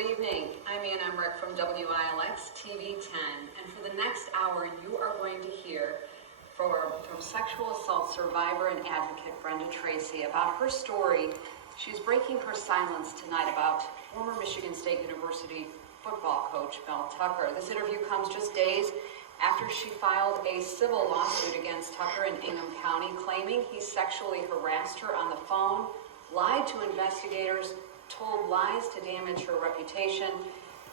Good evening. I'm Ann Emmerich from WILX TV 10, and for the next hour, you are going to hear from sexual assault survivor and advocate Brenda Tracy about her story. She's breaking her silence tonight about former Michigan State University football coach Mel Tucker. This interview comes just days after she filed a civil lawsuit against Tucker in Ingham County, claiming he sexually harassed her on the phone, lied to investigators, told lies to damage her reputation,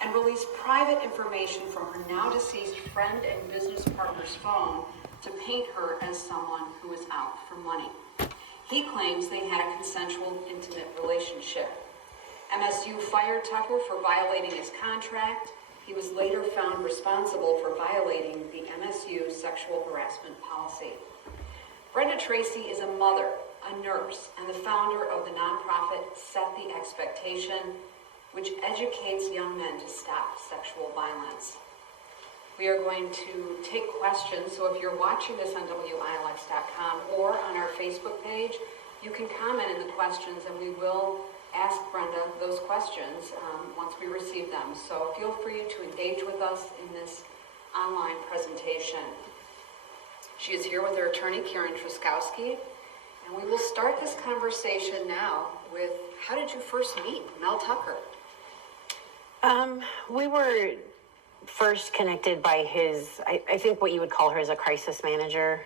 and released private information from her now deceased friend and business partner's phone to paint her as someone who was out for money. He claims they had a consensual, intimate relationship. MSU fired Tucker for violating his contract. He was later found responsible for violating the MSU sexual harassment policy. Brenda Tracy is a mother, a nurse, and the founder of the nonprofit Set the Expectation, which educates young men to stop sexual violence. We are going to take questions, so if you're watching this on WILX.com or on our Facebook page, you can comment in the questions and we will ask Brenda those questions once we receive them. So feel free to engage with us in this online presentation. She is here with her attorney, Karen Truskowski, and we will start this conversation now with, how did you first meet Mel Tucker? We were first connected by his, I think what you would call her as a crisis manager.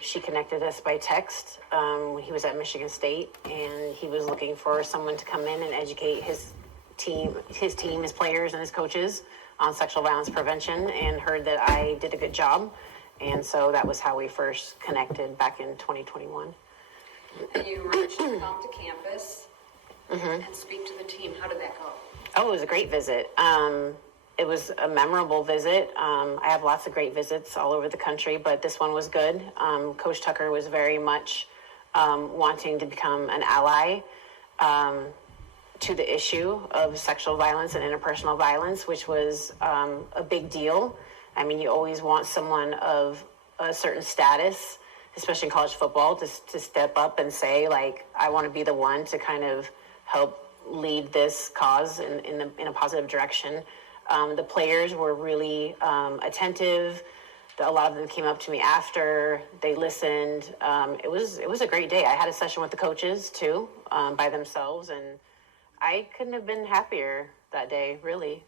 She connected us by text when he was at Michigan State, and he was looking for someone to come in and educate his team, his players and his coaches on sexual violence prevention, and heard that I did a good job. And so that was how we first connected back in 2021. And you arranged to come to campus and speak to the team. How did that go? Oh, it was a great visit. It was a memorable visit. I have lots of great visits all over the country, but this one was good. Coach Tucker was very much wanting to become an ally to the issue of sexual violence and interpersonal violence, which was a big deal. I mean, you always want someone of a certain status, especially in college football, to step up and say, like, I want to be the one to kind of help lead this cause in a positive direction. The players were really attentive. A lot of them came up to me after. They listened. It was a great day. I had a session with the coaches too, by themselves, and I couldn't have been happier that day, really.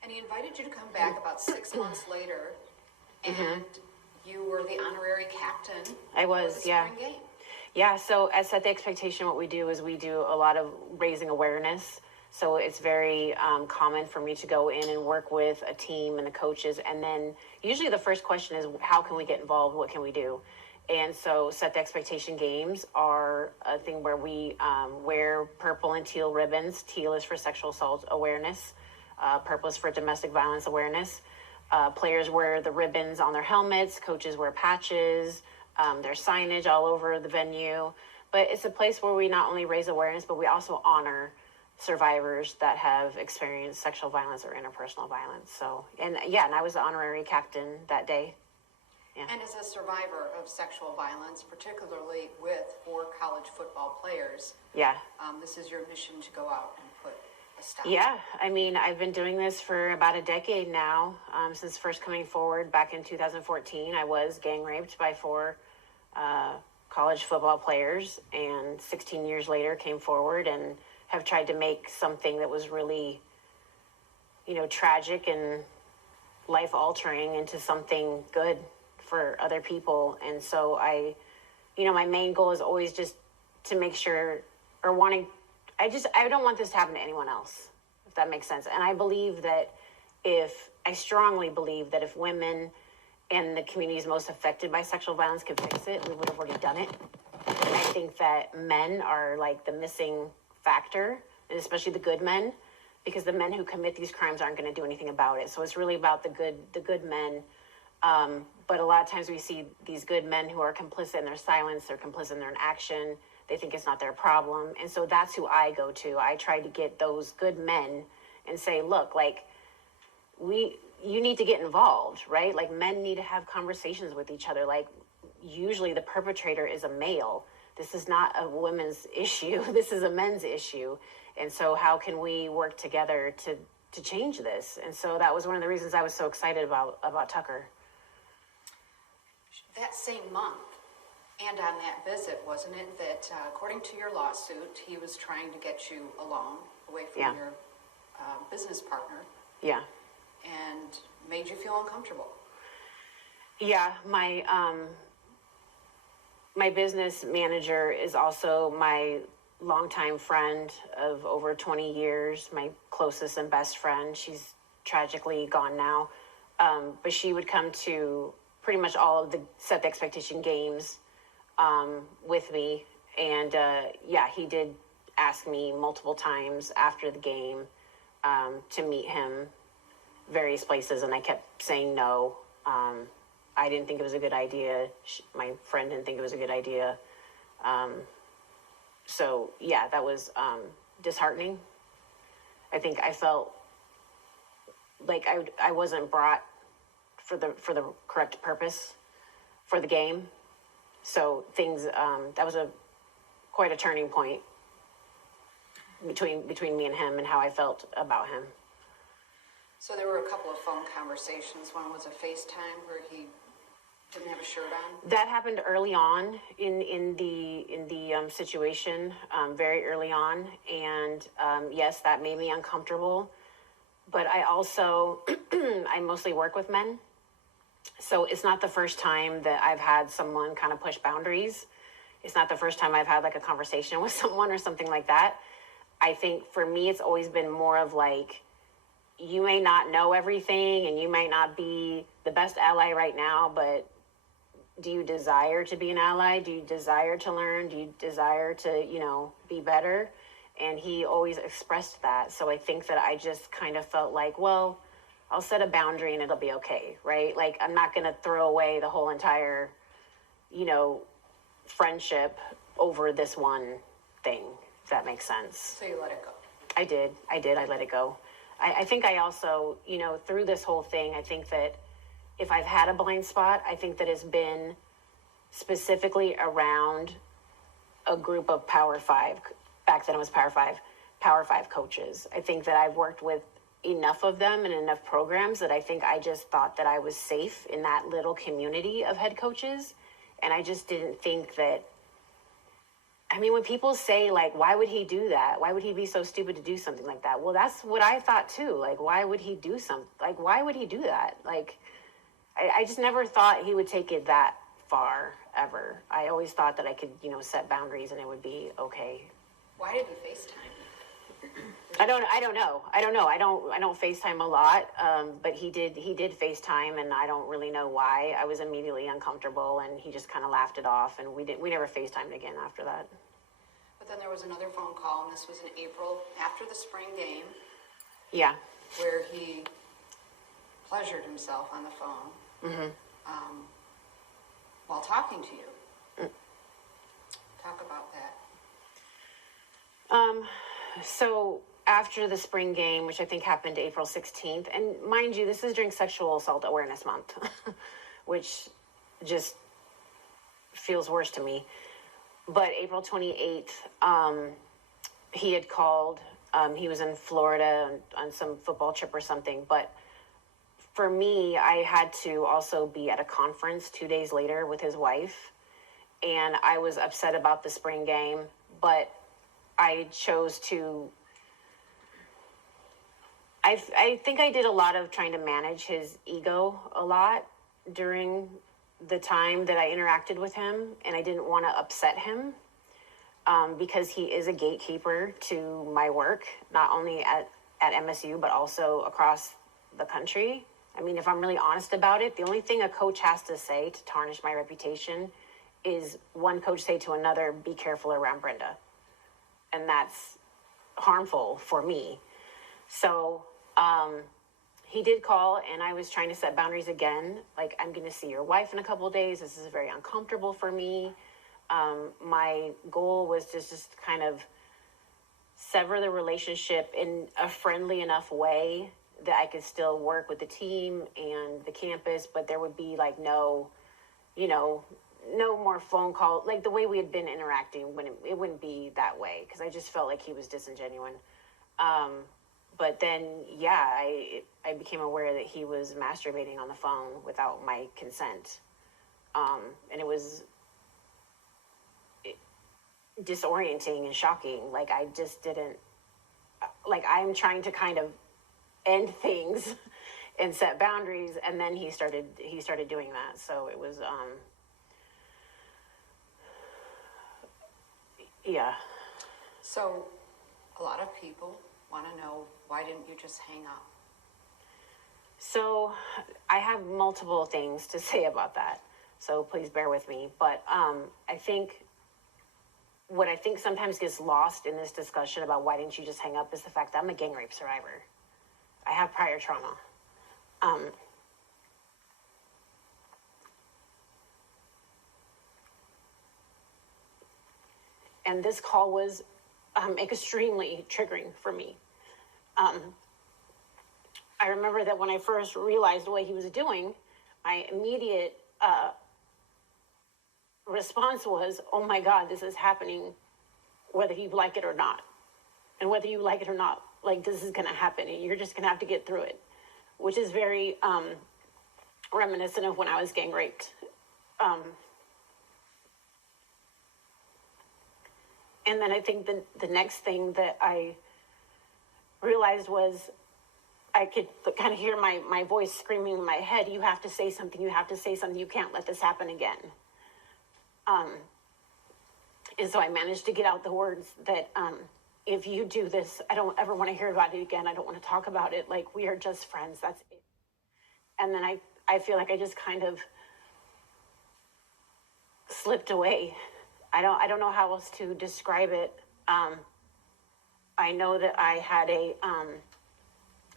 And he invited you to come back about 6 months later, and you were the honorary captain. I was, for the yeah. spring game. Yeah, so at Set the Expectation, what we do is we do a lot of raising awareness. So it's very common for me to go in and work with a team and the coaches. And then usually the first question is, how can we get involved? What can we do? And so Set the Expectation games are a thing where we wear purple and teal ribbons. Teal is for sexual assault awareness. Purple is for domestic violence awareness. Players wear the ribbons on their helmets. Coaches wear patches. There's signage all over the venue. But it's a place where we not only raise awareness, but we also honor survivors that have experienced sexual violence or interpersonal violence. So, and I was the honorary captain that day. Yeah. And as a survivor of sexual violence, particularly for college football players, this is your mission to go out and put a stop. Yeah, I mean, I've been doing this for about a decade now. Since first coming forward back in 2014, I was gang raped by 4 college football players, and 16 years later came forward and have tried to make something that was really, tragic and life-altering into something good for other people. And so my main goal is always just to make sure, I don't want this to happen to anyone else, if that makes sense. And I strongly believe that if women and the communities most affected by sexual violence could fix it, we would have already done it. And I think that men are like the missing factor, and especially the good men, because the men who commit these crimes aren't going to do anything about it. So it's really about the good men. But a lot of times we see these good men who are complicit in their silence, they're complicit in their inaction, they think it's not their problem. And so that's who I go to. I try to get those good men and say, look, like, you need to get involved, right? Like, men need to have conversations with each other. Like, usually the perpetrator is a male. this is not a women's issue. This is a men's issue. And so how can we work together to change this? And so that was one of the reasons I was so excited about Tucker. That same month, and on that visit, wasn't it, that according to your lawsuit, he was trying to get you alone, away from Yeah. your business partner, Yeah. and made you feel uncomfortable? Yeah, my business manager is also my longtime friend of over 20 years, my closest and best friend. She's tragically gone now. But she would come to pretty much all of the Set the Expectation games with me. And yeah, he did ask me multiple times after the game to meet him various places, and I kept saying no. I didn't think it was a good idea. My friend didn't think it was a good idea. So yeah, that was disheartening. I think I felt like I wasn't brought for the correct purpose for the game. So things that was quite a turning point between me and him and how I felt about him. So there were a couple of phone conversations. One was a FaceTime where he didn't have a shirt on. That happened early on in the situation, very early on, and yes, that made me uncomfortable. But I also I mostly work with men, so it's not the first time that I've had someone kind of push boundaries. It's not the first time I've had like a conversation with someone or something like that. I think for me, it's always been more of like, you may not know everything and you might not be the best ally right now, but do you desire to be an ally? Do you desire to learn? Do you desire to, be better? And he always expressed that. So I think that I just kind of felt like, well, I'll set a boundary and it'll be okay, right? Like, I'm not going to throw away the whole entire, friendship over this one thing, if that makes sense. So you let it go. I did. I let it go. I think I also, through this whole thing, I think that if I've had a blind spot, I think that it's been specifically around a group of Power Five. Back then it was Power Five coaches. I think that I've worked with enough of them and enough programs that I think I just thought that I was safe in that little community of head coaches. And I just didn't think that, when people say, like, why would he do that? Why would he be so stupid to do something like that? Well, that's what I thought too. Like, why would he do something? Like, why would he do that? Like, I just never thought he would take it that far, ever. I always thought that I could, set boundaries and it would be okay. Why did he FaceTime? I don't know. I don't FaceTime a lot, but he did FaceTime, and I don't really know why. I was immediately uncomfortable, and he just kind of laughed it off, and we never FaceTimed again after that. But then there was another phone call, and this was in April after the spring game. Yeah. Where he pleasured himself on the phone while talking to you. Talk about that. So after the spring game, which I think happened April 16th, and mind you, this is during Sexual Assault Awareness Month, which just feels worse to me. But April 28th, he had called. He was in Florida on some football trip or something. But for me, I had to also be at a conference 2 days later with his wife. And I was upset about the spring game, but I chose to, I think I did a lot of trying to manage his ego a lot during the time that I interacted with him, and I didn't want to upset him because he is a gatekeeper to my work, not only at MSU, but also across the country. If I'm really honest about it, the only thing a coach has to say to tarnish my reputation is one coach say to another, be careful around Brenda. And that's harmful for me. So he did call, and I was trying to set boundaries again. Like, I'm going to see your wife in a couple of days. This is very uncomfortable for me. My goal was to just kind of sever the relationship in a friendly enough way that I could still work with the team and the campus, but there would be like no no more phone call, like the way we had been interacting, it wouldn't be that way, because I just felt like he was disingenuous. But then, yeah, I became aware that he was masturbating on the phone without my consent. And it was disorienting and shocking. Like, I just didn't, like, I'm trying to kind of end things and set boundaries, and then he started doing that. So it was, yeah. So a lot of people want to know, why didn't you just hang up? So I have multiple things to say about that, so please bear with me. But I think what I think sometimes gets lost in this discussion about why didn't you just hang up is the fact that I'm a gang rape survivor. I have prior trauma. And this call was extremely triggering for me. I remember that when I first realized what he was doing, my immediate response was, oh my God, this is happening whether you like it or not. And whether you like it or not, like, this is gonna happen and you're just gonna have to get through it, which is very reminiscent of when I was gang raped. And then I think the next thing that I realized was I could kind of hear my voice screaming in my head, you have to say something, you have to say something, you can't let this happen again. And so I managed to get out the words that if you do this, I don't ever want to hear about it again. I don't want to talk about it. Like, we are just friends. That's it. And then I feel like I just kind of slipped away. I don't know how else to describe it. I know that I had a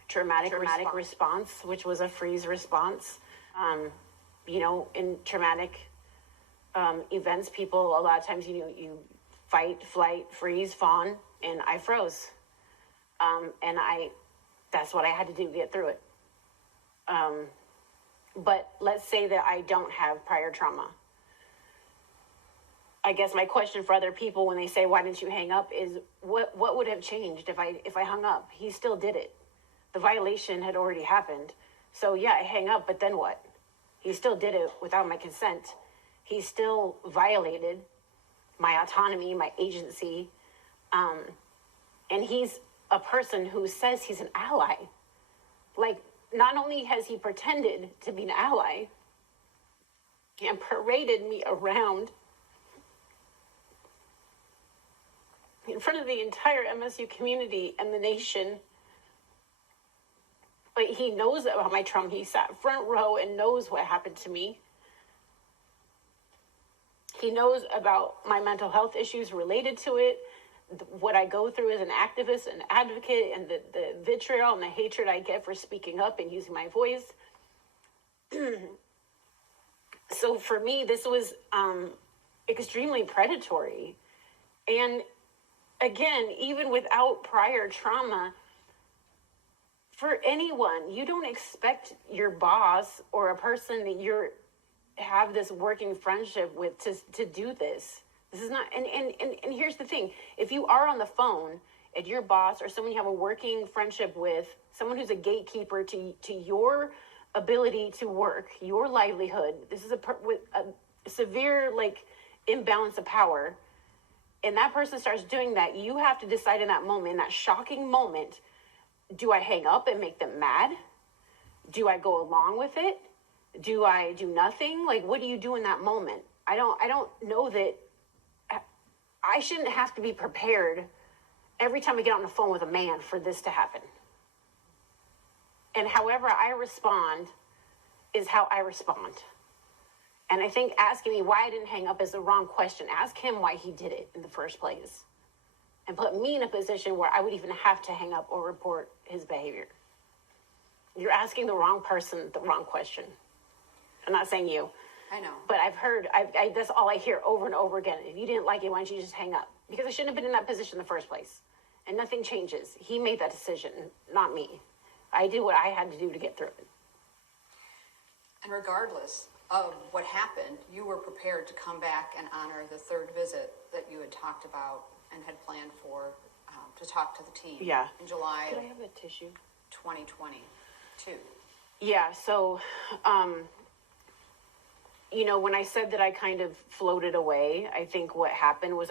traumatic response, which was a freeze response. You know, in traumatic events, people a lot of times, you fight, flight, freeze, fawn, and I froze. And that's what I had to do to get through it. But let's say that I don't have prior trauma. I guess my question for other people when they say, why didn't you hang up, is what would have changed if I hung up? He still did it. The violation had already happened. So yeah, I hang up, but then what? He still did it without my consent. He still violated my autonomy, my agency. And he's a person who says he's an ally. Like, not only has he pretended to be an ally and paraded me around in front of the entire MSU community and the nation, but he knows about my trauma. He sat front row and knows what happened to me. He knows about my mental health issues related to it, what I go through as an activist and advocate, and the vitriol and the hatred I get for speaking up and using my voice. So for me, this was extremely predatory. And again, even without prior trauma, for anyone, you don't expect your boss or a person that you're have this working friendship with to do this. This is not, and here's the thing. If you are on the phone and your boss or someone you have a working friendship with, someone who's a gatekeeper to your ability to work, your livelihood, this is with a severe, like, imbalance of power, and that person starts doing that, you have to decide in that moment, in that shocking moment, do I hang up and make them mad? Do I go along with it? Do I do nothing? Like, what do you do in that moment? I don't know that I shouldn't have to be prepared every time I get on the phone with a man for this to happen. And however I respond is how I respond. And I think asking me why I didn't hang up is the wrong question. Ask him why he did it in the first place. And put me in a position where I would even have to hang up or report his behavior. You're asking the wrong person the wrong question. I'm not saying you. I know. But I've heard, that's all I hear over and over again. If you didn't like it, why don't you just hang up? Because I shouldn't have been in that position in the first place. And nothing changes. He made that decision, not me. I did what I had to do to get through it. And regardless of what happened, you were prepared to come back and honor the third visit that you had talked about and had planned for, to talk to the team. Yeah. In July Could of I have a tissue? 2022. Yeah, so, you know, when I said that I kind of floated away, I think what happened was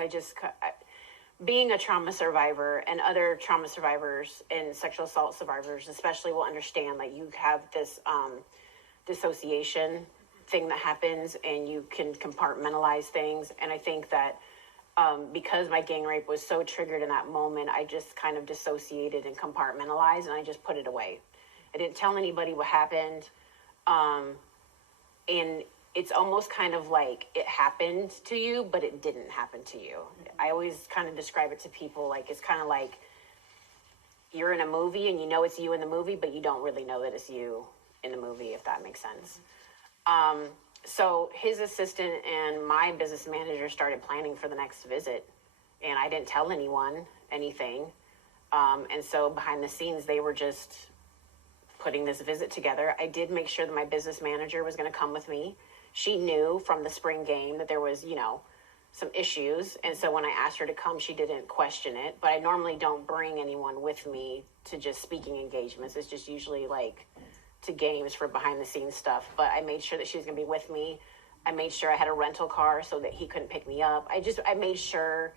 being a trauma survivor, and other trauma survivors and sexual assault survivors especially will understand that you have this dissociation thing that happens and you can compartmentalize things. And I think that because my gang rape was so triggered in that moment, I just kind of dissociated and compartmentalized, and I just put it away. I didn't tell anybody what happened. And it's almost kind of like it happened to you, but it didn't happen to you. I always kind of describe it to people like it's kind of like you're in a movie and you know it's you in the movie, but you don't really know that it's you in the movie, if that makes sense. So his assistant and my business manager started planning for the next visit, and I didn't tell anyone anything. And so behind the scenes, they were just putting this visit together. I did make sure that my business manager was going to come with me. She knew from the spring game that there was, you know, some issues. And so when I asked her to come, she didn't question it. But I normally don't bring anyone with me to just speaking engagements. It's just usually like to games for behind the scenes stuff. But I made sure that she was going to be with me. I made sure I had a rental car so that he couldn't pick me up. I made sure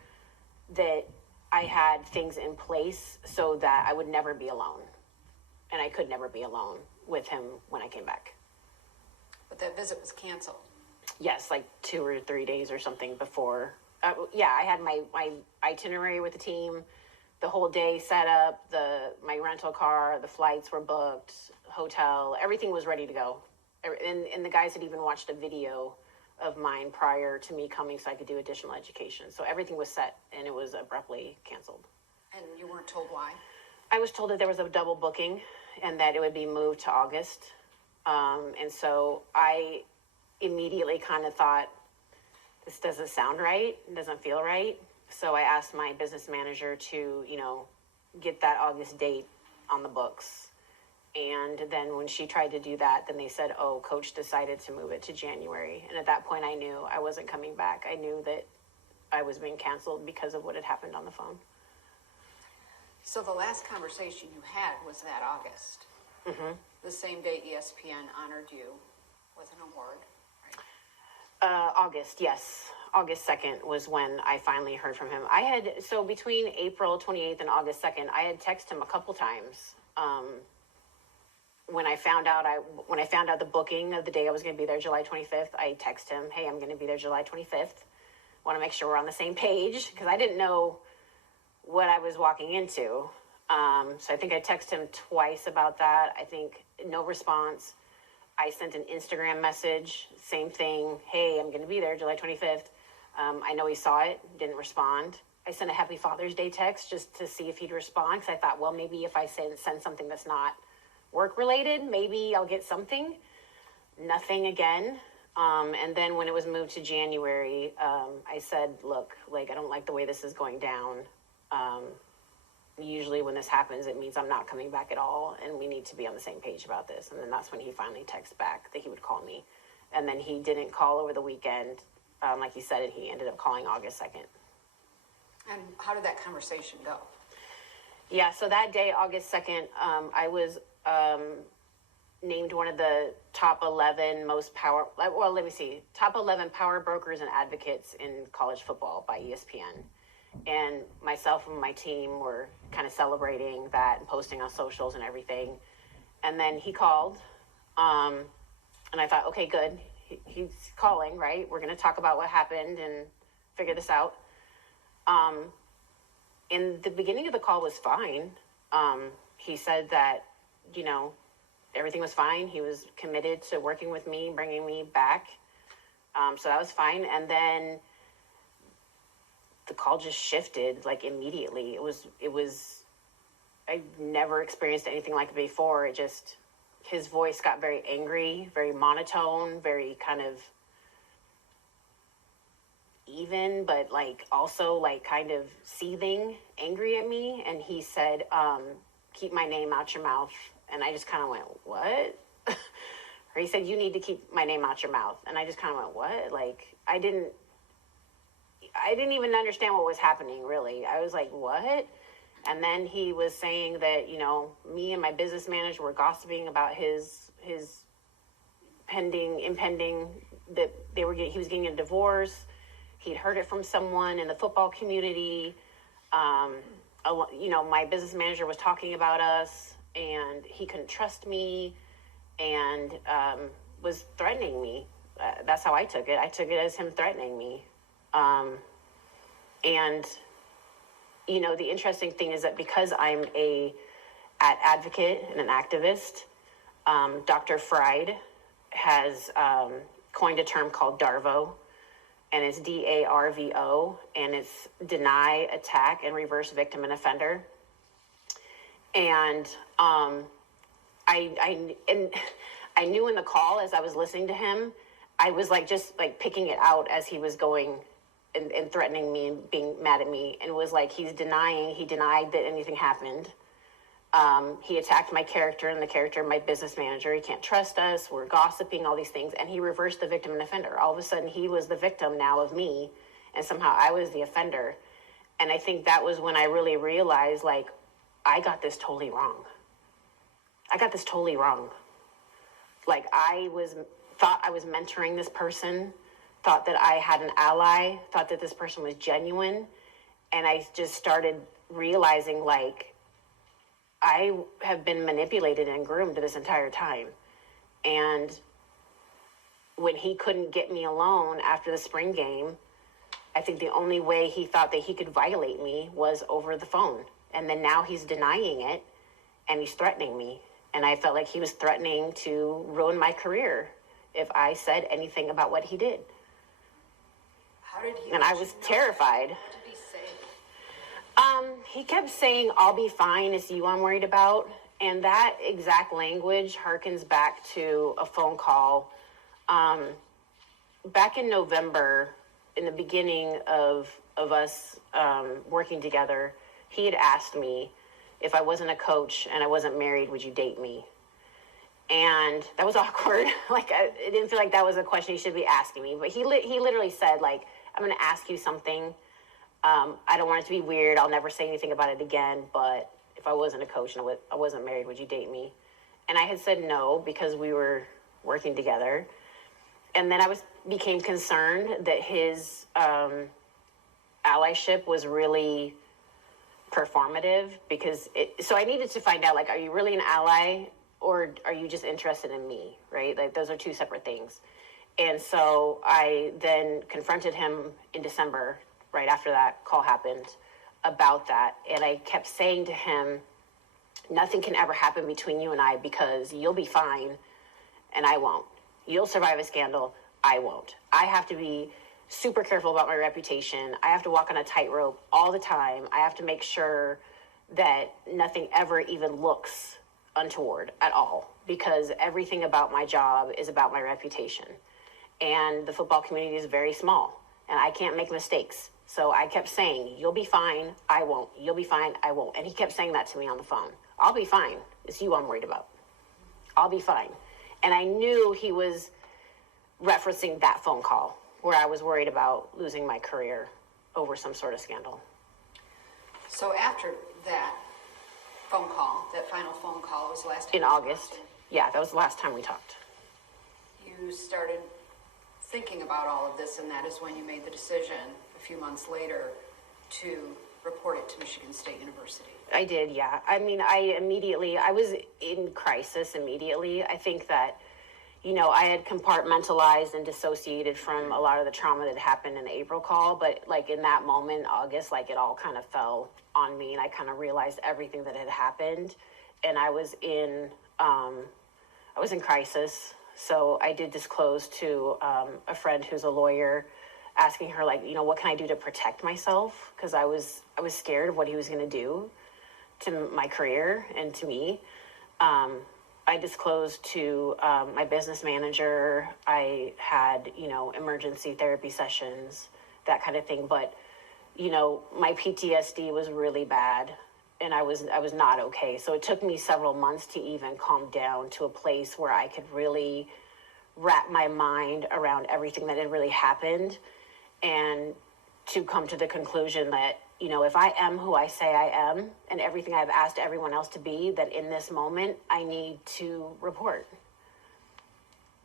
that I had things in place so that I would never be alone. And I could never be alone with him when I came back. But that visit was canceled. Yes, like 2 or 3 days or something before. I had my itinerary with the team, the whole day set up, my rental car, the flights were booked, hotel, everything was ready to go. And the guys had even watched a video of mine prior to me coming so I could do additional education. So everything was set, and it was abruptly canceled. And you weren't told why? I was told that there was a double booking and that it would be moved to August. And so I immediately kind of thought, this doesn't sound right, it doesn't feel right. So I asked my business manager to, you know, get that August date on the books. And then when she tried to do that, then they said, oh, coach decided to move it to January. And at that point I knew I wasn't coming back. I knew that I was being canceled because of what had happened on the phone. So the last conversation you had was that August. Mm-hmm. The same day ESPN honored you with an award, right? August, yes. August 2nd was when I finally heard from him. So between April 28th and August 2nd, I had texted him a couple times. When I found out the booking of the day I was going to be there, July 25th, I texted him, hey, I'm going to be there July 25th. Want to make sure we're on the same page, because I didn't know what I was walking into. So I think I texted him twice about that. I think no response. I sent an Instagram message, same thing. Hey, I'm going to be there July 25th. I know he saw it, didn't respond. I sent a happy Father's Day text just to see if he'd respond, because I thought, well, maybe if I send something that's not work related, maybe I'll get something. Nothing again. And then when it was moved to January, I said, look, like, I don't like the way this is going down. Usually when this happens, it means I'm not coming back at all, and we need to be on the same page about this. And then that's when he finally texted back that he would call me. And then he didn't call over the weekend, like he said, and he ended up calling August 2nd. And how did that conversation go? Yeah, so that day, August 2nd, I was named one of the top 11 top 11 power brokers and advocates in college football by ESPN. And myself and my team were kind of celebrating that and posting on socials and everything. And then he called, and I thought, okay, good. He's calling, right? We're going to talk about what happened and figure this out. In the beginning of the call was fine. He said that, you know, everything was fine. He was committed to working with me, bringing me back. So that was fine. And then the call just shifted like immediately. It was, I never experienced anything like it before. His voice got very angry, very monotone, very kind of even, but like also like kind of seething, angry at me. And he said, keep my name out your mouth. And I just kind of went, what? or he said, you need to keep my name out your mouth. And I just kind of went, what? Like, I didn't even understand what was happening, really. I was like, what? And then he was saying that, you know, me and my business manager were gossiping about his impending, that he was getting a divorce. He'd heard it from someone in the football community. You know, my business manager was talking about us, and he couldn't trust me, and was threatening me. That's how I took it. I took it as him threatening me. And, you know, the interesting thing is that because I'm an advocate and an activist, Dr. Fried has coined a term called DARVO, and it's DARVO, and it's deny, attack, and reverse victim and offender. And I knew in the call, as I was listening to him, I was like just like picking it out as he was going and threatening me and being mad at me, and it was like he denied that anything happened. He attacked my character and the character of my business manager. He can't trust us. We're gossiping, all these things. And he reversed the victim and offender. All of a sudden, he was the victim now of me, and somehow I was the offender. And I think that was when I really realized, like, I got this totally wrong. Like, thought I was mentoring this person, thought that I had an ally, thought that this person was genuine. And I just started realizing, like, I have been manipulated and groomed this entire time. And when he couldn't get me alone after the spring game, I think the only way he thought that he could violate me was over the phone. And then now he's denying it, and he's threatening me. And I felt like he was threatening to ruin my career if I said anything about what he did. How did he? And I was terrified. What did he say? He kept saying, I'll be fine, it's you I'm worried about. And that exact language harkens back to a phone call. Back in November, in the beginning of us working together, he had asked me, if I wasn't a coach and I wasn't married, would you date me? And that was awkward. Like, it didn't feel like that was a question he should be asking me. But he literally said, like, I'm going to ask you something. I don't want it to be weird. I'll never say anything about it again. But if I wasn't a coach and I wasn't married, would you date me? And I had said no because we were working together. And then I became concerned that his allyship was really performative, because so I needed to find out, like, are you really an ally, or are you just interested in me, right? Like, those are two separate things. And so I then confronted him in December, right after that call happened, about that. And I kept saying to him, nothing can ever happen between you and I, because you'll be fine and I won't. You'll survive a scandal, I won't. I have to be super careful about my reputation. I have to walk on a tightrope all the time. I have to make sure that nothing ever even looks untoward at all, because everything about my job is about my reputation. And the football community is very small, and I can't make mistakes. So I kept saying, you'll be fine, I won't. You'll be fine, I won't. And he kept saying that to me on the phone. I'll be fine. It's you I'm worried about. I'll be fine. And I knew he was referencing that phone call where I was worried about losing my career over some sort of scandal. So after that phone call, that final phone call, was the last time in August. Yeah, that was the last time we talked. You started thinking about all of this, and that is when you made the decision a few months later to report it to Michigan State University. I did, yeah. I mean, I was in crisis immediately. I think that, you know, I had compartmentalized and dissociated from a lot of the trauma that happened in the April call, but like in that moment, August, like it all kind of fell on me, and I kind of realized everything that had happened, and I was in crisis. So I did disclose to a friend who's a lawyer, asking her, like, you know, what can I do to protect myself? Because I was scared of what he was going to do to my career and to me. I disclosed to my business manager. I had, you know, emergency therapy sessions, that kind of thing. But, you know, my PTSD was really bad. and I was not okay. So it took me several months to even calm down to a place where I could really wrap my mind around everything that had really happened, and to come to the conclusion that, you know, if I am who I say I am and everything I've asked everyone else to be, that in this moment I need to report.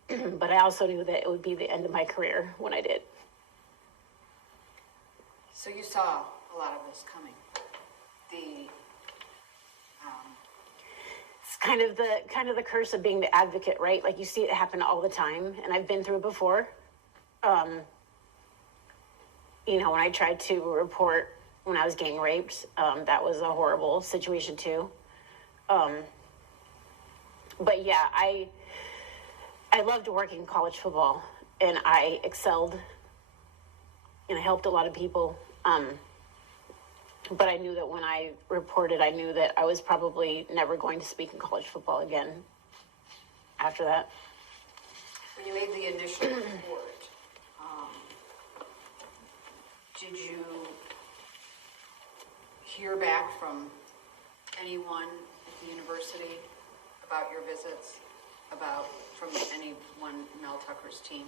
But I also knew that it would be the end of my career when I did. So you saw a lot of this coming. It's kind of the curse of being the advocate, right? Like, you see it happen all the time, and I've been through it before. You know, when I tried to report when I was gang raped, that was a horrible situation too. But yeah, I loved working college football, and I excelled, and I helped a lot of people. But I knew that when I reported, I knew that I was probably never going to speak in college football again after that. When you made the initial report, did you hear back from anyone at the university about your visits, from anyone in Mel Tucker's team?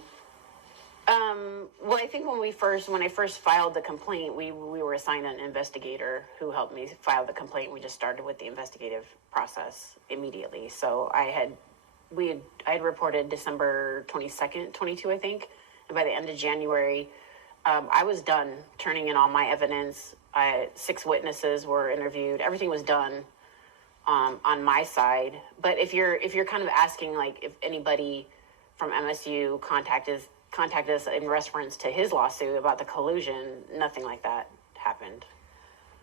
Well, I think when I first filed the complaint, we were assigned an investigator who helped me file the complaint. We just started with the investigative process immediately. So I had reported December 22nd, 22, I think. And by the end of January, I was done turning in all my evidence. 6 witnesses were interviewed. Everything was done, on my side. But if you're kind of asking, like, if anybody from MSU contacted us in reference to his lawsuit about the collusion, nothing like that happened.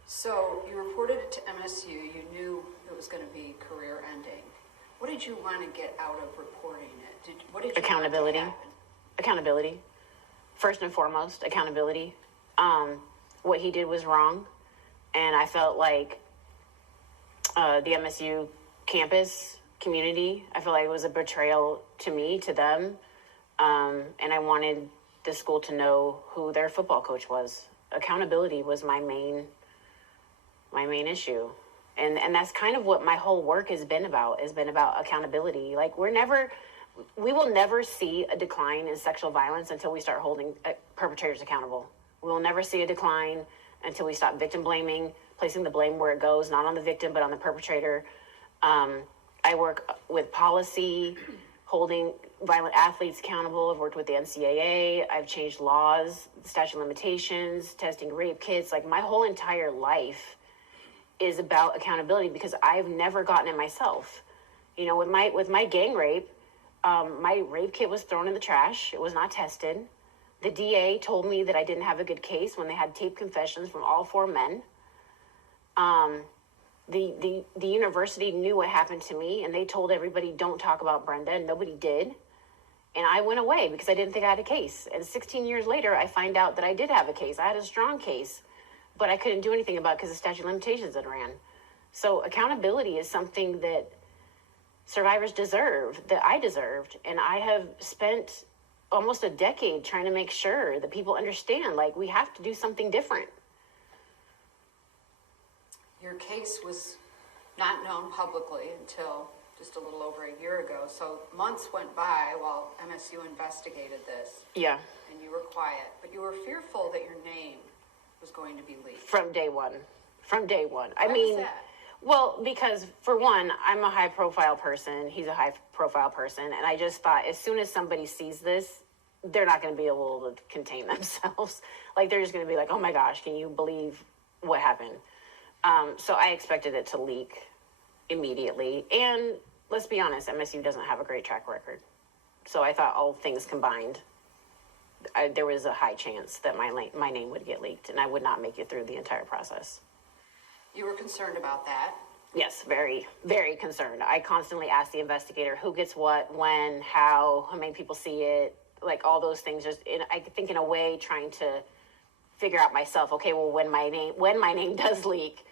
So you reported it to MSU. You knew it was going to be career ending. What did you want to get out of reporting it? What did you Accountability. want to happen? Accountability. First and foremost, accountability. What he did was wrong, and I felt like the MSU campus community, I feel like it was a betrayal to me, to them. And I wanted the school to know who their football coach was. Accountability was my main issue. And that's kind of what my whole work has been about accountability. Like, we will never see a decline in sexual violence until we start holding perpetrators accountable. We will never see a decline until we stop victim blaming, placing the blame where it goes, not on the victim, but on the perpetrator. I work with policy, holding violent athletes accountable. I've worked with the NCAA. I've changed laws, statute of limitations, testing rape kits. Like, my whole entire life is about accountability, because I've never gotten it myself. You know, with my gang rape, my rape kit was thrown in the trash. It was not tested. The DA told me that I didn't have a good case when they had taped confessions from all 4 men. The university knew what happened to me, and they told everybody, don't talk about Brenda, and nobody did. And I went away because I didn't think I had a case. And 16 years later, I find out that I did have a case. I had a strong case, but I couldn't do anything about it because the statute of limitations had ran. So accountability is something that survivors deserve, that I deserved. And I have spent almost a decade trying to make sure that people understand, like, we have to do something different. Your case was not known publicly until just a little over a year ago. So months went by while MSU investigated this. Yeah. And you were quiet, but you were fearful that your name was going to be leaked. From day one. Why I mean, was that? well, because for one, I'm a high profile person. He's a high profile person. And I just thought, as soon as somebody sees this, they're not going to be able to contain themselves. Like, they're just going to be like, oh my gosh, can you believe what happened? So I expected it to leak immediately. And let's be honest, MSU doesn't have a great track record. So I thought, all things combined, there was a high chance that my name would get leaked, and I would not make it through the entire process. You were concerned about that. Yes, very, very concerned. I constantly ask the investigator who gets what, when, how many people see it, like all those things. I think in a way trying to figure out myself, okay, well, when my name does leak,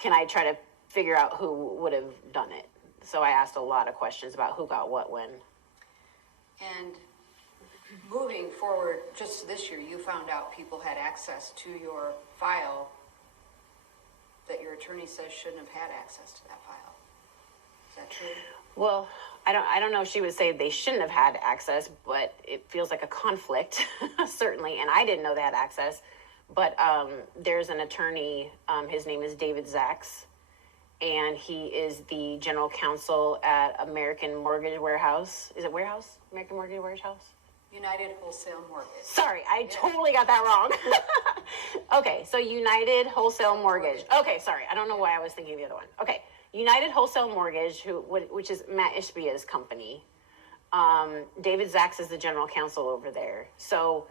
can I try to figure out who would have done it? So I asked a lot of questions about who got what when. And moving forward, just this year, you found out people had access to your file that your attorney says shouldn't have had access to that file. Is that true? Well, I don't know if she would say they shouldn't have had access, but it feels like a conflict, certainly. And I didn't know they had access. But there's an attorney, his name is David Zacks, and he is the general counsel at American Mortgage Warehouse. Is it Warehouse? American Mortgage Warehouse? United Wholesale Mortgage. Sorry, I totally got that wrong. Okay, so United Wholesale Mortgage. Okay, sorry, I don't know why I was thinking the other one. Okay, United Wholesale Mortgage, which is Matt Ishbia's company. David Zacks is the general counsel over there. So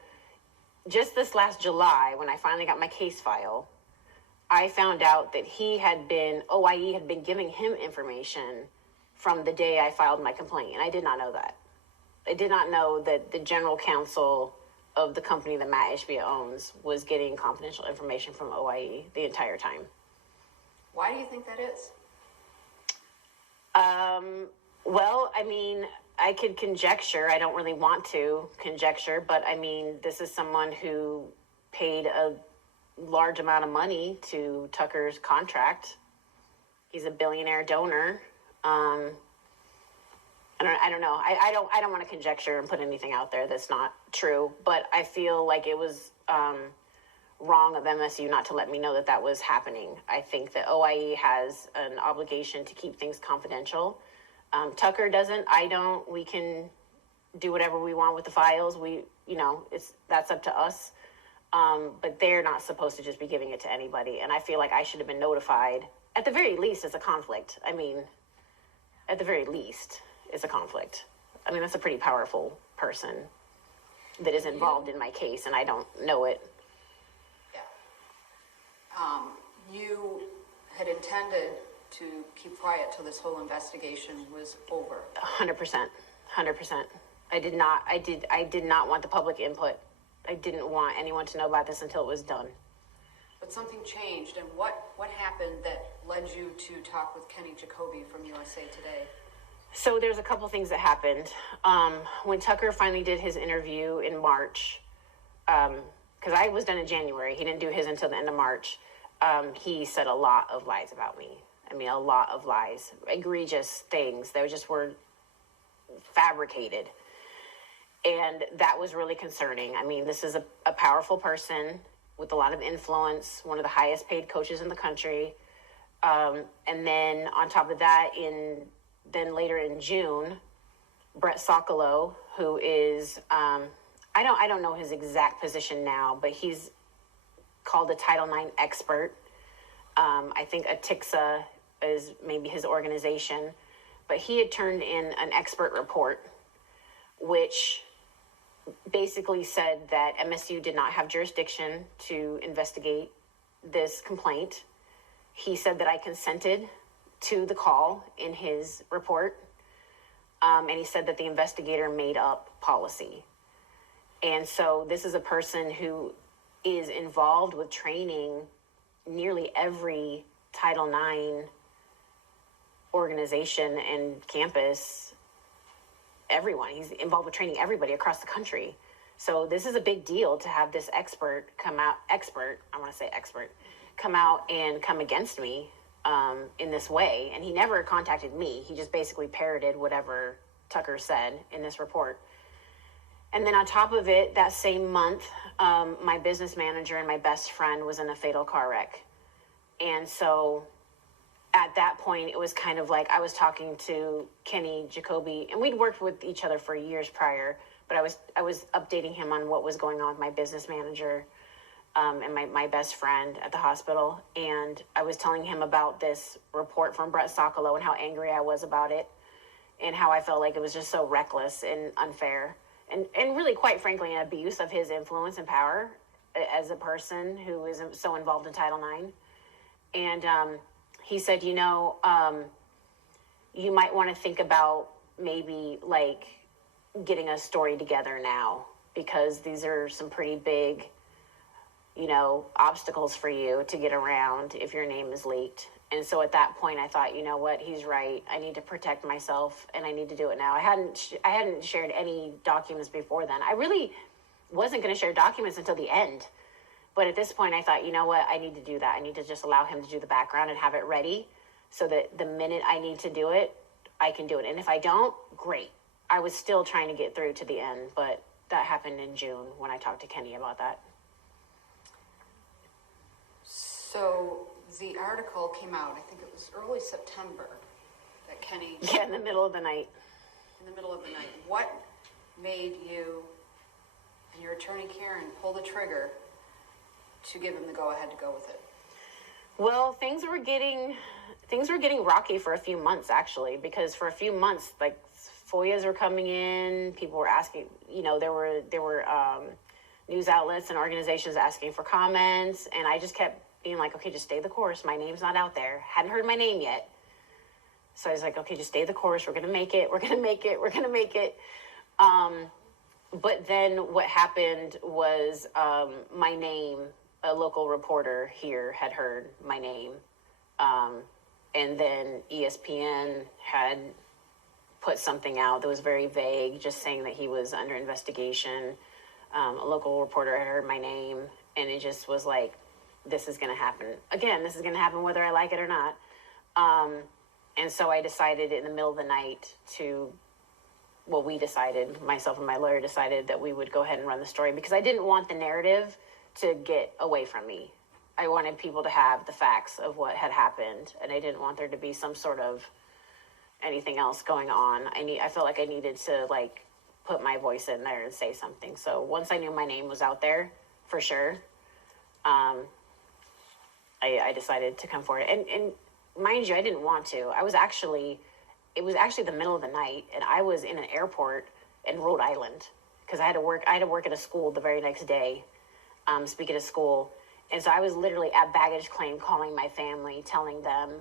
just this last July, when I finally got my case file, I found out that OIE had been giving him information from the day I filed my complaint, and I did not know that. I did not know that the general counsel of the company that Matt Ishbia owns was getting confidential information from OIE the entire time. Why do you think that is? Well, I mean, I could conjecture. I don't really want to conjecture, but I mean, this is someone who paid a large amount of money to Tucker's contract. He's a billionaire donor. I don't know. I don't want to conjecture and put anything out there that's not true, but I feel like it was wrong of MSU not to let me know that that was happening. I think that OIE has an obligation to keep things confidential. Tucker doesn't. I don't. We can do whatever we want with the files. That's up to us. But they're not supposed to just be giving it to anybody. And I feel like I should have been notified at the very least as a conflict. I mean, at the very least, it's a conflict. I mean, that's a pretty powerful person that is involved in my case, and I don't know it. Yeah. You had intended to keep quiet till this whole investigation was over. 100%. I did not want the public input. I didn't want anyone to know about this until it was done. But something changed, and what happened that led you to talk with Kenny Jacoby from USA Today? So there's a couple things that happened. When Tucker finally did his interview in March, because I was done in January, he didn't do his until the end of March, he said a lot of lies about me. I mean, a lot of lies, egregious things that just were fabricated. And that was really concerning. I mean, this is a powerful person with a lot of influence, one of the highest paid coaches in the country. And then on top of that, then later in June, Brett Sokolow, who is, I don't know his exact position now, but he's called a Title IX expert. I think ATIXA is maybe his organization, but he had turned in an expert report, which basically said that MSU did not have jurisdiction to investigate this complaint. He said that I consented to the call in his report, and he said that the investigator made up policy. And so this is a person who is involved with training nearly every Title IX organization and campus, everyone. He's involved with training everybody across the country. So this is a big deal to have this expert come out and come against me in this way. And he never contacted me. He just basically parroted whatever Tucker said in this report. And then on top of it, that same month, my business manager and my best friend was in a fatal car wreck. And so at that point, it was kind of like I was talking to Kenny Jacoby, and we'd worked with each other for years prior, but I was updating him on what was going on with my business manager and my best friend at the hospital. And I was telling him about this report from Brett Sokolow and how angry I was about it and how I felt like it was just so reckless and unfair. And really, quite frankly, an abuse of his influence and power as a person who is so involved in Title IX. And he said, you might want to think about maybe like getting a story together now, because these are some pretty big, obstacles for you to get around if your name is leaked. And so at that point, I thought, you know what, he's right. I need to protect myself, and I need to do it now. I hadn't shared any documents before then. I really wasn't going to share documents until the end. But at this point, I thought, you know what? I need to do that. I need to just allow him to do the background and have it ready so that the minute I need to do it, I can do it. And if I don't, great. I was still trying to get through to the end, but that happened in June when I talked to Kenny about that. So the article came out, I think it was early September, that Kenny... Yeah, in the middle of the night. In the middle of the night. What made you and your attorney Karen pull the trigger to give him the go-ahead to go with it? Well, things were getting rocky for a few months, actually, because for a few months, like, FOIAs were coming in, people were asking, you know, there were news outlets and organizations asking for comments, and I just kept being like, okay, just stay the course. My name's not out there. Hadn't heard my name yet. So I was like, okay, just stay the course. We're going to make it. We're going to make it. We're going to make it. But then what happened was my name, a local reporter here had heard my name. And then ESPN had put something out that was very vague, just saying that he was under investigation. A local reporter had heard my name, and it just was like, this is going to happen. Again, this is going to happen whether I like it or not. And so I decided in the middle of the night we decided, myself and my lawyer decided that we would go ahead and run the story because I didn't want the narrative to get away from me. I wanted people to have the facts of what had happened, and I didn't want there to be some sort of anything else going on. I felt like I needed to like put my voice in there and say something. So once I knew my name was out there, for sure, I decided to come forward. And mind you, I didn't want to. It was actually the middle of the night, and I was in an airport in Rhode Island because I had to work at a school the very next day, speaking at school. And so I was literally at baggage claim calling my family, telling them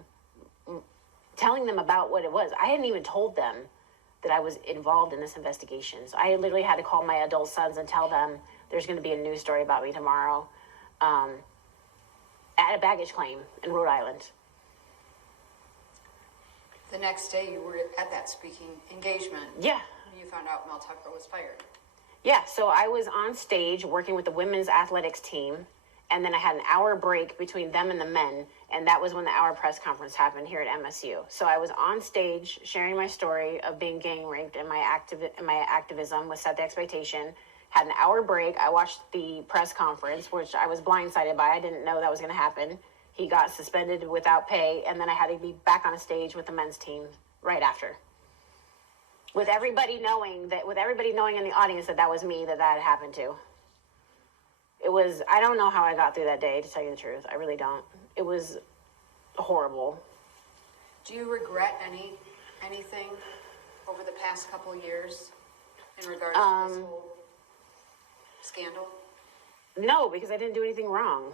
about what it was. I hadn't even told them that I was involved in this investigation. So I literally had to call my adult sons and tell them there's going to be a news story about me tomorrow at a baggage claim in Rhode Island. The next day you were at that speaking engagement. Yeah. You found out Mel Tucker was fired. Yeah, so I was on stage working with the women's athletics team, and then I had an hour break between them and the men, and that was when the hour press conference happened here at MSU. So I was on stage sharing my story of being gang raped and my activism with Set the Expectation. Had an hour break. I watched the press conference, which I was blindsided by. I didn't know that was going to happen. He got suspended without pay, and then I had to be back on a stage with the men's team right after. With everybody knowing in the audience that was me that had happened to. I don't know how I got through that day, to tell you the truth. I really don't. It was horrible. Do you regret anything over the past couple of years in regards to this whole scandal? No, because I didn't do anything wrong.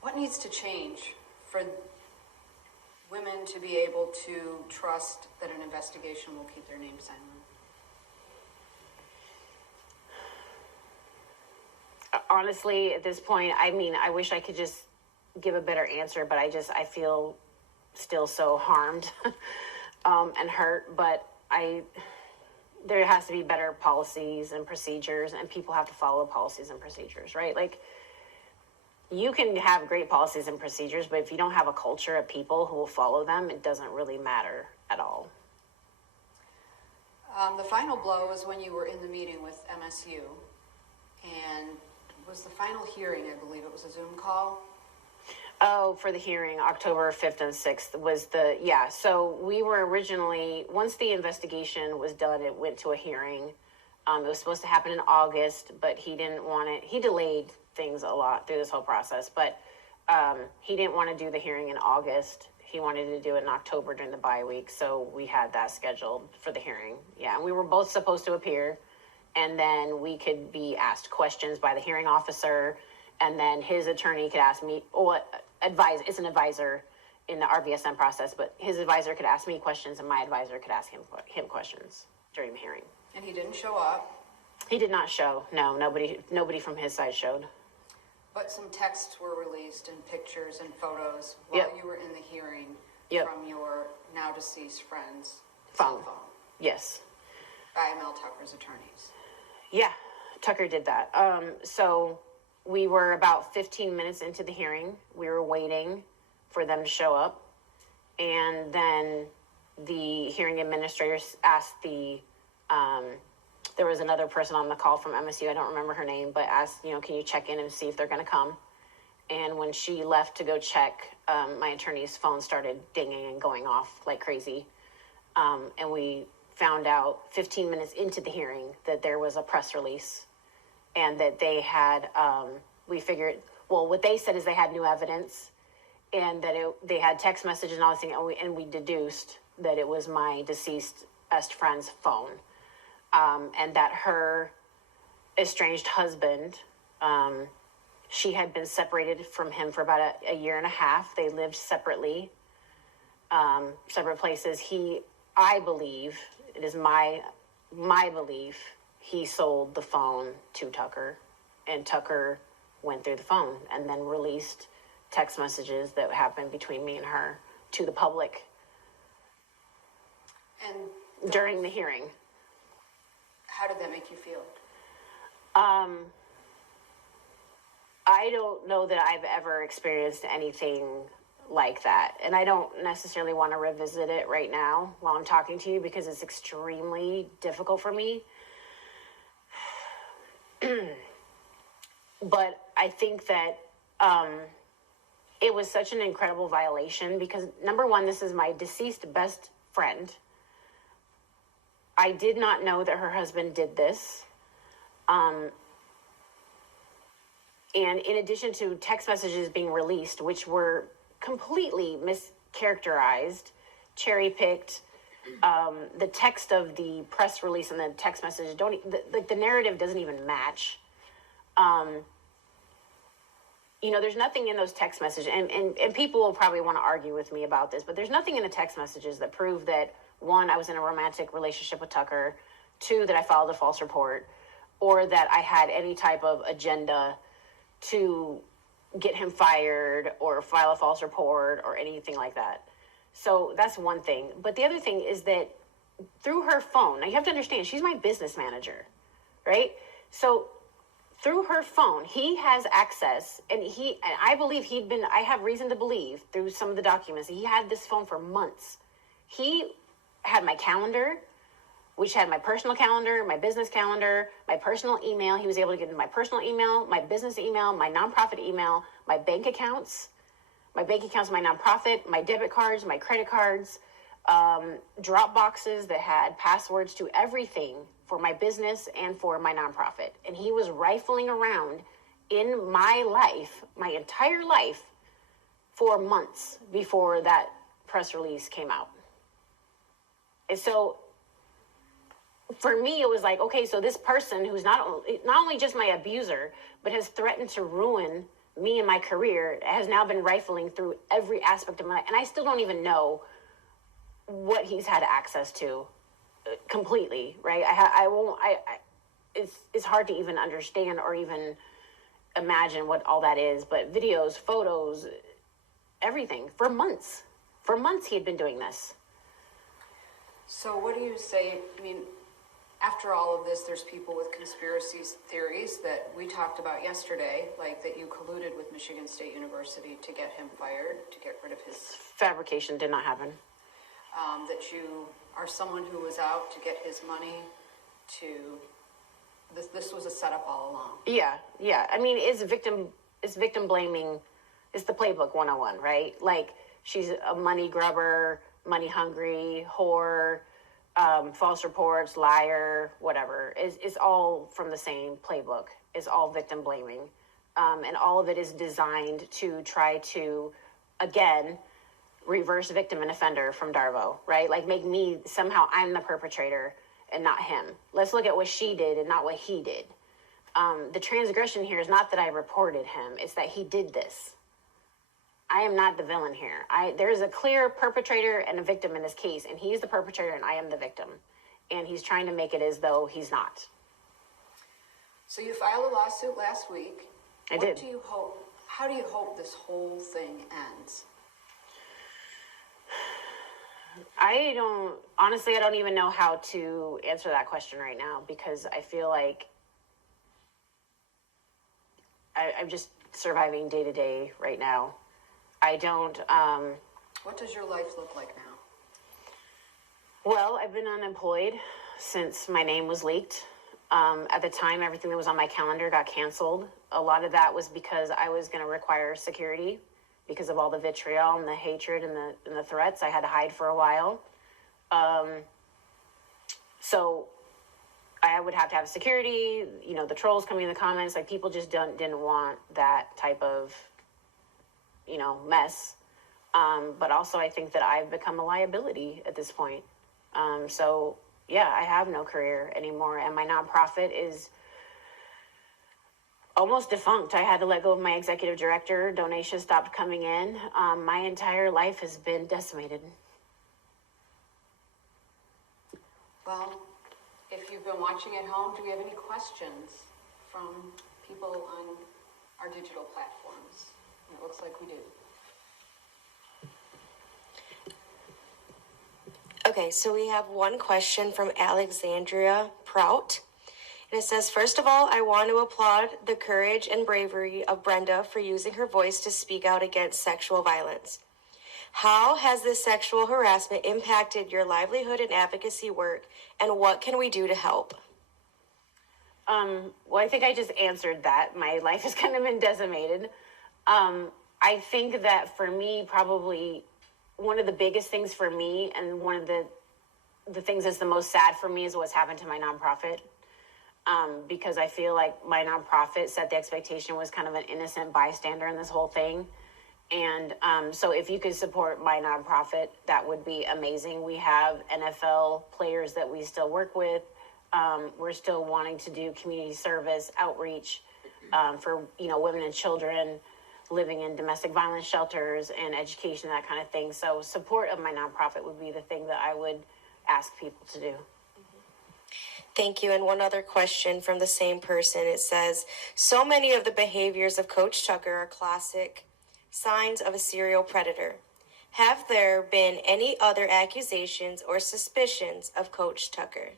What needs to change for women to be able to trust that an investigation will keep their name silent? Honestly, at this point, I wish I could just give a better answer, but I feel still so harmed and hurt, but there has to be better policies and procedures, and people have to follow policies and procedures, right? Like, you can have great policies and procedures, but if you don't have a culture of people who will follow them, it doesn't really matter at all. The final blow was when you were in the meeting with MSU, and was the final hearing, I believe it was a Zoom call? Oh, for the hearing, October 5th and 6th was so we were originally, once the investigation was done, it went to a hearing. It was supposed to happen in August, but he didn't want it. He delayed things a lot through this whole process, but he didn't want to do the hearing in August. He wanted to do it in October during the bye week, so we had that scheduled for the hearing. Yeah, and we were both supposed to appear, and then we could be asked questions by the hearing officer, and then his attorney could ask me, it's an advisor in the RVSM process, but his advisor could ask me questions and my advisor could ask him questions during the hearing. And he didn't show up. He did not show. No, nobody from his side showed. But some texts were released and pictures and photos while you were in the hearing from your now deceased friend's cell phone. Yes. By Mel Tucker's attorneys. Yeah, Tucker did that. So we were about 15 minutes into the hearing. We were waiting for them to show up. And then the hearing administrator asked there was another person on the call from MSU, I don't remember her name, but asked, can you check in and see if they're going to come? And when she left to go check, my attorney's phone started dinging and going off like crazy. And we found out 15 minutes into the hearing that there was a press release and that they had, we figured, well, what they said is they had new evidence and that they had text messages and all this thing, and we deduced that it was my deceased best friend's phone, and that her estranged husband, she had been separated from him for about a year and a half. They lived separately, separate places. I believe, it is my belief, he sold the phone to Tucker, and Tucker went through the phone and then released text messages that happened between me and her to the public And during the hearing. how did that make you feel? I don't know that I've ever experienced anything like that. And I don't necessarily want to revisit it right now while I'm talking to you because it's extremely difficult for me. But I think that it was such an incredible violation because, number one, this is my deceased best friend. I did not know that her husband did this. And in addition to text messages being released, which were completely mischaracterized, cherry-picked, the text of the press release and the text message the narrative doesn't even match. There's nothing in those text messages, and people will probably want to argue with me about this, but there's nothing in the text messages that prove that, one, I was in a romantic relationship with Tucker, two, that I filed a false report, or that I had any type of agenda to get him fired or file a false report or anything like that. So that's one thing. But the other thing is that through her phone, now you have to understand, she's my business manager, right? So through her phone, he has access, and I believe I have reason to believe through some of the documents, he had this phone for months. He had my calendar, which had my personal calendar, my business calendar, my personal email. He was able to get into my personal email, my business email, my nonprofit email, my bank accounts, my nonprofit, my debit cards, my credit cards, drop boxes that had passwords to everything for my business and for my nonprofit. And he was rifling around in my life, my entire life, for months before that press release came out. And so for me, it was like, okay, so this person who's not only just my abuser, but has threatened to ruin me and my career, has now been rifling through every aspect of my life. And I still don't even know what he's had access to completely, right? It's hard to even understand or even imagine what all that is, but videos, photos, everything, for months he had been doing this. So what do you say? I mean, after all of this, there's people with conspiracy theories that we talked about yesterday, like that you colluded with Michigan State University to get him fired, to get rid of his... Fabrication did not happen. That you are someone who was out to get his money to... This was a setup all along. Yeah. I mean, it's victim blaming. It's the playbook 101, right? Like, she's a money grubber, money hungry, whore, false reports, liar, whatever. It's all from the same playbook. It's all victim blaming. And all of it is designed to try to, again, reverse victim and offender from Darvo, right? Like, make me, somehow I'm the perpetrator and not him. Let's look at what she did and not what he did. The transgression here is not that I reported him, it's that he did this. I am not the villain here. There is a clear perpetrator and a victim in this case, and he's the perpetrator and I am the victim. And he's trying to make it as though he's not. So you filed a lawsuit last week. I did. How do you hope this whole thing ends? Honestly, I don't even know how to answer that question right now, because I feel like I'm just surviving day to day right now. I don't, What does your life look like now? well, I've been unemployed since my name was leaked. At the time, everything that was on my calendar got canceled. A lot of that was because I was going to require security because of all the vitriol and the hatred and the threats. I had to hide for a while. So I would have to have security, you know, the trolls coming in the comments, like people just didn't want that type of, you know, mess. But also I think that I've become a liability at this point. So yeah, I have no career anymore, and my nonprofit is almost defunct. I had to let go of my executive director. Donations stopped coming in. My entire life has been decimated. Well, if you've been watching at home, do we have any questions from people on our digital platforms? And it looks like we do. Okay, so we have one question from Alexandria Prout. And it says, first of all, I want to applaud the courage and bravery of Brenda for using her voice to speak out against sexual violence. How has this sexual harassment impacted your livelihood and advocacy work, and what can we do to help? Well, I think I just answered that. My life has kind of been decimated. I think that for me, probably one of the biggest things for me, and one of the things that's the most sad for me, is what's happened to my nonprofit. Because I feel like my nonprofit set the expectation, was kind of an innocent bystander in this whole thing. And so if you could support my nonprofit, that would be amazing. We have NFL players that we still work with. We're still wanting to do community service outreach for, you know, women and children living in domestic violence shelters and education, that kind of thing. So support of my nonprofit would be the thing that I would ask people to do. Thank you. And one other question from the same person. It says, so many of the behaviors of Coach Tucker are classic signs of a serial predator. Have there been any other accusations or suspicions of Coach Tucker?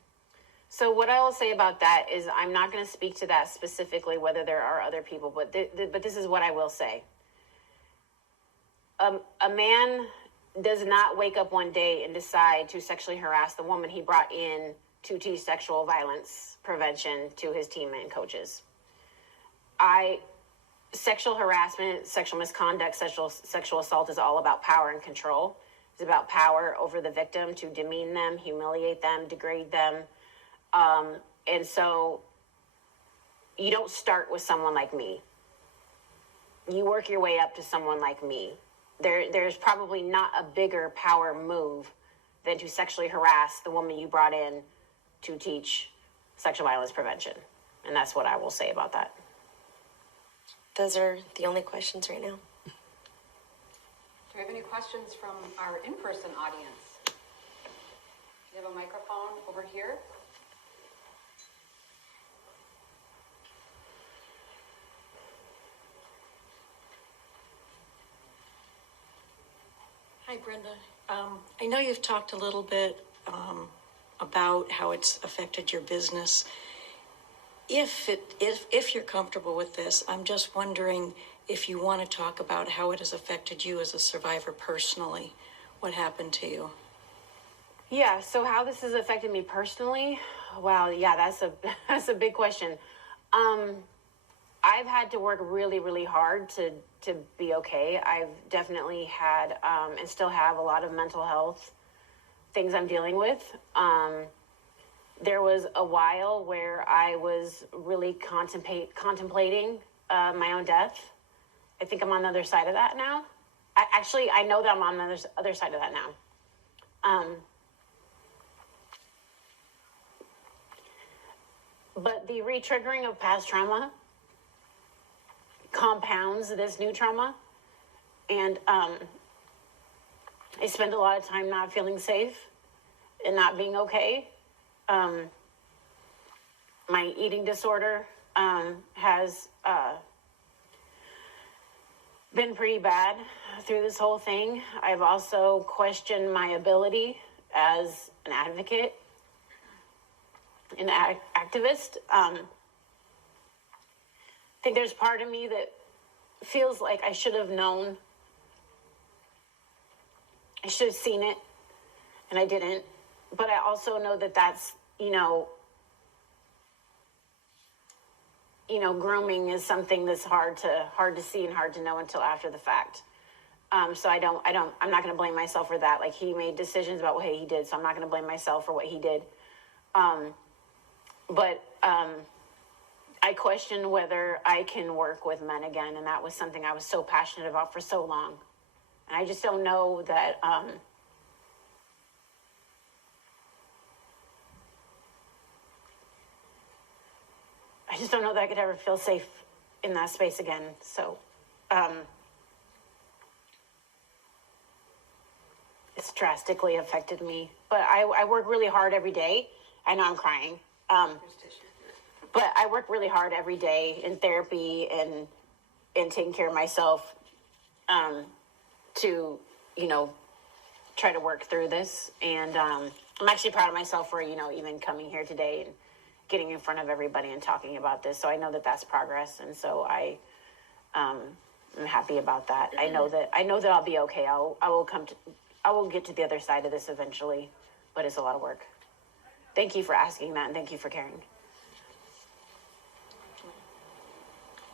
So what I will say about that is, I'm not going to speak to that specifically, whether there are other people, but this is what I will say. A man does not wake up one day and decide to sexually harass the woman he brought in to teach sexual violence prevention to his team and coaches. Sexual harassment, sexual misconduct, sexual assault is all about power and control. It's about power over the victim, to demean them, humiliate them, degrade them. And so you don't start with someone like me. You work your way up to someone like me. There's probably not a bigger power move than to sexually harass the woman you brought in to teach sexual violence prevention. And that's what I will say about that. Those are the only questions right now. Do we have any questions from our in-person audience? Do you have a microphone over here? Hi, Brenda. I know you've talked a little bit about how it's affected your business. If you're comfortable with this, I'm just wondering if you want to talk about how it has affected you as a survivor personally. What happened to you? Yeah, so how this has affected me personally? Wow, yeah, that's a big question. I've had to work really, really hard to be okay. I've definitely had and still have a lot of mental health things I'm dealing with. There was a while where I was really contemplating my own death. I think I'm on the other side of that now. I know that I'm on the other side of that now. But the re-triggering of past trauma compounds this new trauma. And I spend a lot of time not feeling safe and not being okay. My eating disorder has been pretty bad through this whole thing. I've also questioned my ability as an advocate, an activist. think there's part of me that feels like I should have known. I should have seen it, and I didn't. But I also know that that's, grooming is something that's hard to see and hard to know until after the fact. So I'm not going to blame myself for that. Like, he made decisions about what he did, so I'm not going to blame myself for what he did. But I question whether I can work with men again, and that was something I was so passionate about for so long. And I just don't know that, I just don't know that I could ever feel safe in that space again. So, it's drastically affected me. But I work really hard every day. I know I'm crying. But I work really hard every day in therapy and taking care of myself, to, try to work through this. And I'm actually proud of myself for, even coming here today and getting in front of everybody and talking about this. So I know that that's progress. And so I'm happy about that. I know that I'll be okay. I will get to the other side of this eventually, but it's a lot of work. Thank you for asking that, and thank you for caring.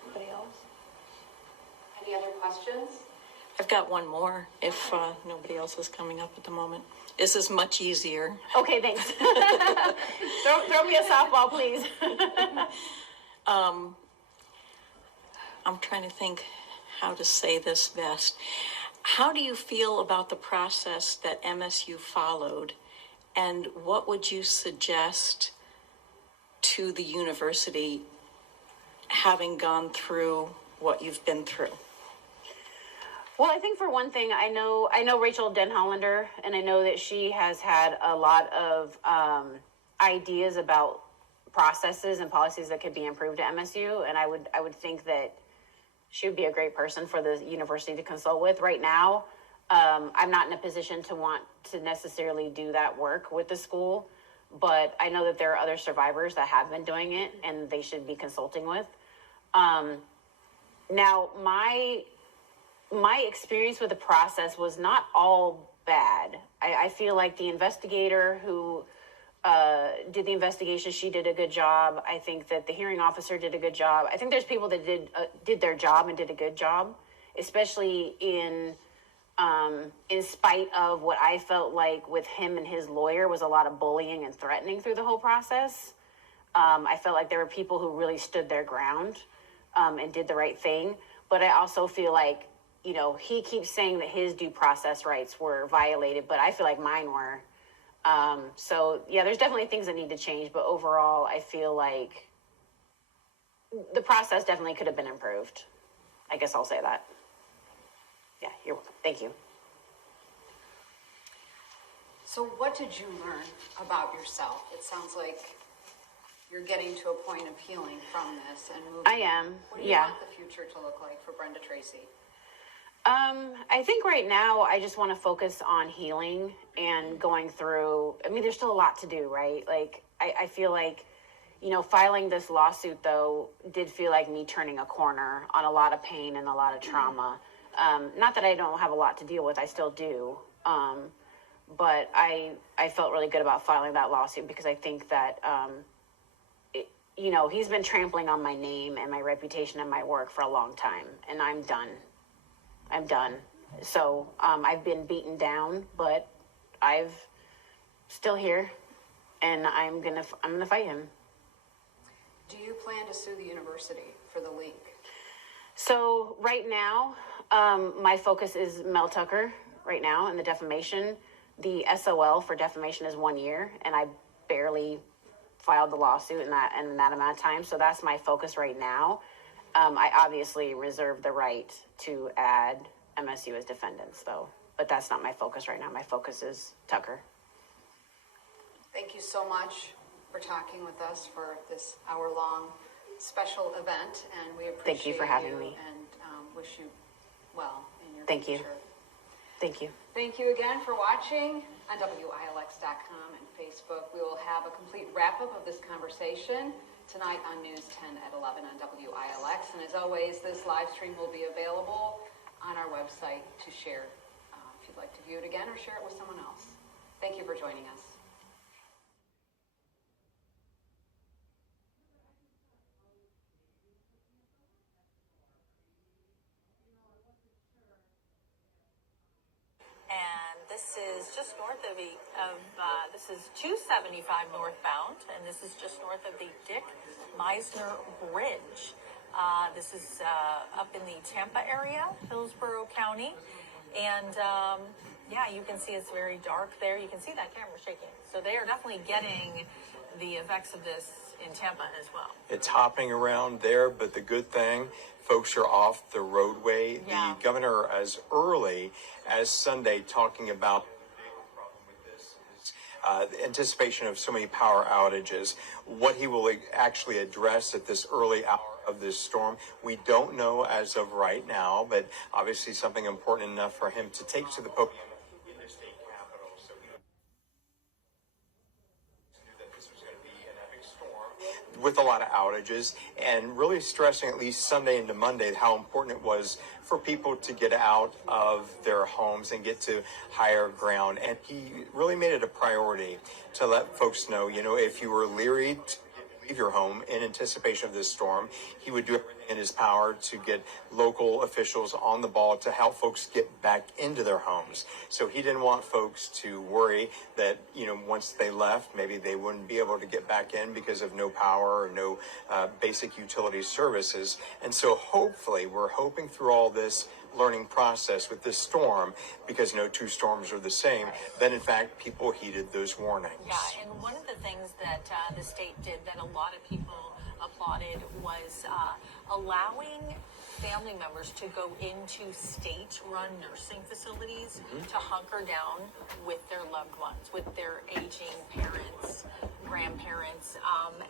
Anybody else? Any other questions? I've got one more if nobody else is coming up at the moment. This is much easier. Okay, thanks. throw me a softball, please. I'm trying to think how to say this best. How do you feel about the process that MSU followed, and what would you suggest to the university having gone through what you've been through? Well, I think for one thing, I know Rachel Denhollander, and I know that she has had a lot of ideas about processes and policies that could be improved at MSU, and I would think that she would be a great person for the university to consult with. Right now, I'm not in a position to want to necessarily do that work with the school, but I know that there are other survivors that have been doing it, and they should be consulting with. Now, my experience with the process was not all bad. I feel like the investigator who did the investigation, she did a good job. I think that the hearing officer did a good job. I think there's people that did their job and did a good job, especially in spite of what I felt like with him and his lawyer was a lot of bullying and threatening through the whole process. I felt like there were people who really stood their ground and did the right thing. But I also feel like, he keeps saying that his due process rights were violated, but I feel like mine were. So yeah, there's definitely things that need to change, but overall, I feel like the process definitely could have been improved. I guess I'll say that. Yeah, you're welcome. Thank you. So what did you learn about yourself? It sounds like you're getting to a point of healing from this and moving. I am, What do you yeah. want the future to look like for Brenda Tracy? I think right now I just want to focus on healing and going through. I mean, there's still a lot to do, right? Like, I feel like, filing this lawsuit, though, did feel like me turning a corner on a lot of pain and a lot of trauma. Not that I don't have a lot to deal with, I still do. But I felt really good about filing that lawsuit because I think that, he's been trampling on my name and my reputation and my work for a long time, and I'm done. So I've been beaten down, but I've still here, and I'm gonna fight him. Do you plan to sue the university for the leak? So right now, my focus is Mel Tucker right now and the defamation. The SOL for defamation is 1 year, and I barely filed the lawsuit in that amount of time. So that's my focus right now. I obviously reserve the right to add MSU as defendants, though, but that's not my focus right now. My focus is Tucker. Thank you so much for talking with us for this hour-long special event, and we appreciate Thank you for having me. And wish you well in your Thank you. future. Thank you. Thank you again for watching on WILX.com and Facebook. We will have a complete wrap-up of this conversation tonight on News 10 at 11 on WILX. And as always, this live stream will be available on our website to share if you'd like to view it again or share it with someone else. Thank you for joining us. And this is just north of this is 275 northbound, and this is just north of the Dick Meisner Bridge. This is up in the Tampa area, Hillsborough County, and yeah, you can see it's very dark there. You can see that camera shaking. So they are definitely getting the effects of this in Tampa as well. It's hopping around there, but the good thing, folks are off the roadway. Yeah. The governor, as early as Sunday, talking about the big problem with this is anticipation of so many power outages. What he will actually address at this early hour of this storm, we don't know as of right now, but obviously something important enough for him to take to the podium in the state capitol. So he knew that this was going to be an epic storm with a lot of outages, and really stressing at least Sunday into Monday how important it was for people to get out of their homes and get to higher ground. And he really made it a priority to let folks know, if you were leery to leave your home in anticipation of this storm, he would do everything in his power to get local officials on the ball to help folks get back into their homes. So he didn't want folks to worry that, once they left, maybe they wouldn't be able to get back in because of no power or no basic utility services. And so hopefully, we're hoping through all this learning process with this storm, because no two storms are the same, that in fact people heeded those warnings. Yeah, and one of the things that the state did that a lot of people applauded was allowing family members to go into state-run nursing facilities to hunker down with their loved ones, with their aging parents, grandparents, and